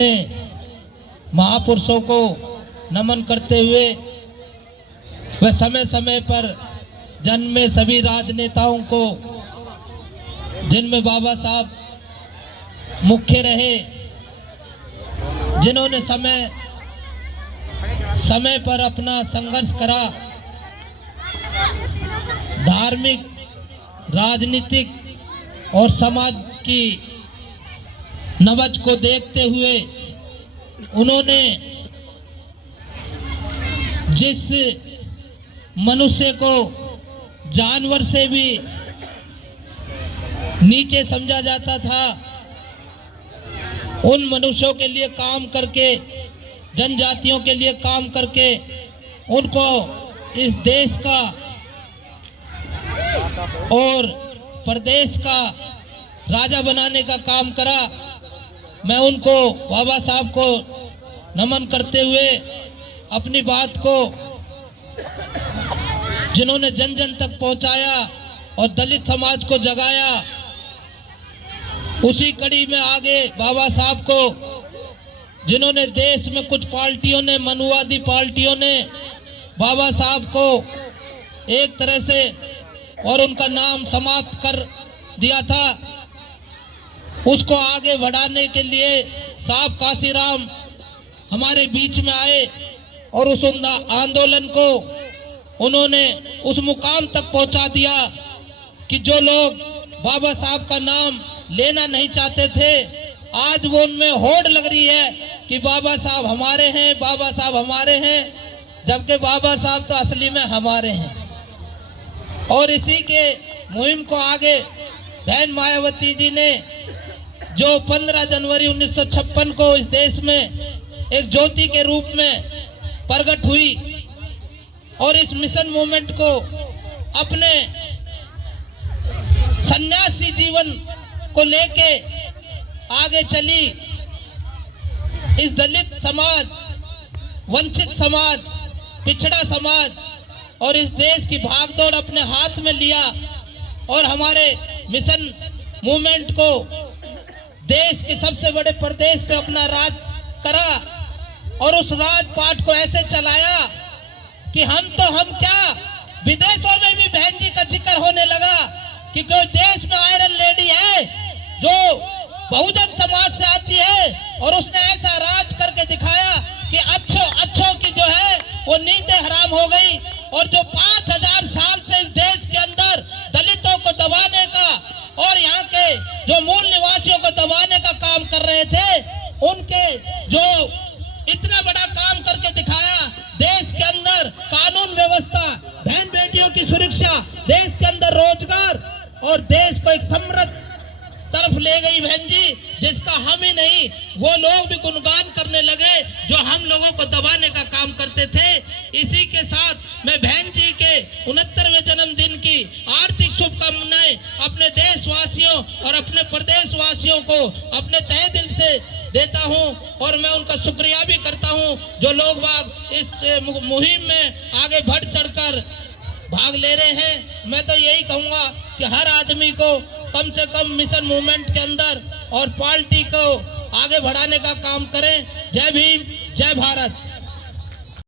महापुरुषों को नमन करते हुए वह समय समय पर जन्मे सभी राजनेताओं को, जिनमें बाबा साहब मुख्य रहे, जिन्होंने समय समय पर अपना संघर्ष करा, धार्मिक, राजनीतिक और समाज की नबज को देखते हुए उन्होंने जिस मनुष्य को जानवर से भी नीचे समझा जाता था, उन मनुष्यों के लिए काम करके, जनजातियों के लिए काम करके उनको इस देश का और प्रदेश का राजा बनाने का काम करा। मैं उनको, बाबा साहब को नमन करते हुए अपनी बात को, जिन्होंने जन जन तक पहुंचाया और दलित समाज को जगाया, उसी कड़ी में आगे बाबा साहब को, जिन्होंने देश में कुछ पार्टियों ने, मनुवादी पार्टियों ने बाबा साहब को एक तरह से और उनका नाम समाप्त कर दिया था, उसको आगे बढ़ाने के लिए साहब काशीराम हमारे बीच में आए और उस आंदोलन को उन्होंने उस मुकाम तक पहुंचा दिया कि जो लोग बाबा साहब का नाम लेना नहीं चाहते थे, आज वो उनमें होड़ लग रही है कि बाबा साहब हमारे हैं, बाबा साहब हमारे हैं, जबकि बाबा साहब तो असली में हमारे हैं। और इसी के मुहिम को आगे बहन मायावती जी ने, जो 15 जनवरी 1956 को इस देश में एक ज्योति के रूप में प्रकट हुई और इस मिशन मूवमेंट को अपने सन्यासी जीवन को लेके आगे चली, इस दलित समाज, वंचित समाज, पिछड़ा समाज और इस देश की भागदौड़ अपने हाथ में लिया और हमारे मिशन मूवमेंट को देश के सबसे बड़े प्रदेश पे अपना राज करा और उस राजपाट को ऐसे चलाया कि हम क्या, विदेशों में भी बहन जी का जिक्र होने लगा कि कोई देश में आयरन लेडी है जो बहुजन समाज से आती है और उसने ऐसा राज करके दिखाया कि अच्छों की जो है वो नींदें हराम हो गई। और जो 5000 साल से इस देश के अंदर दलितों को दबाने का और यहाँ के जो मूल निवासियों को दबाने का काम कर रहे थे, उनके जो इतना बड़ा काम करके दिखाया, देश के अंदर कानून व्यवस्था, बहन बेटियों की सुरक्षा, देश के अंदर रोजगार और देश को एक समृद्ध तरफ ले गई बहन जी, जिसका हम ही नहीं वो लोग भी गुणगान करने लगे जो हम लोगों को दबाने का काम करते थे। इसी के साथ मैं बहन जी के 69वें जन्मदिन की आर्थिक शुभकामनाएं अपने देशवासियों और अपने प्रदेशवासियों को अपने तहे दिल से देता हूं और मैं उनका शुक्रिया भी करता हूं जो लोग बाग इस मुहिम में आगे बढ़ चढ़कर भाग ले रहे हैं। मैं तो यही कहूंगा कि हर आदमी को कम से कम मिशन मूवमेंट के अंदर और पार्टी को आगे बढ़ाने का काम करें। जय भीम, जय भारत।